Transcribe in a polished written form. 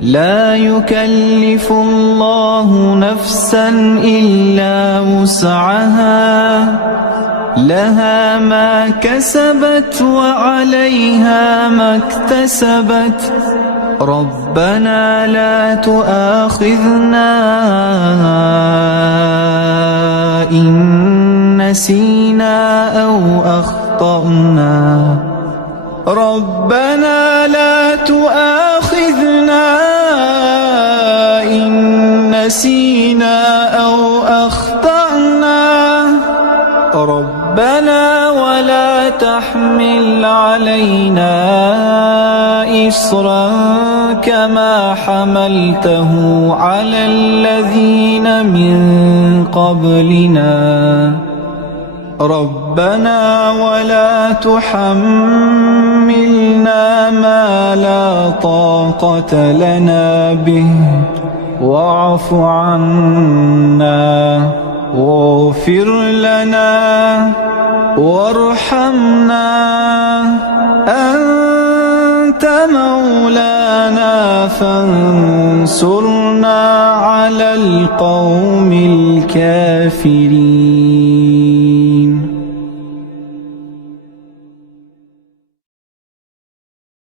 لا يكلف الله نفسا إلا وسعها لها ما كسبت وعليها ما اكتسبت ربنا لا تؤاخذنا إن نسينا أو أخطأنا ربنا لا تؤاخذنا إن نسينا أو أخطأنا ربنا ولا تحمل علينا إصرا كما حملته على الذين من قبلنا ربنا ولا تحملنا ما لا طاقة لنا به واعف عنا واغفر لنا وارحمنا أنت مولانا فانصرنا على القوم الكافرين.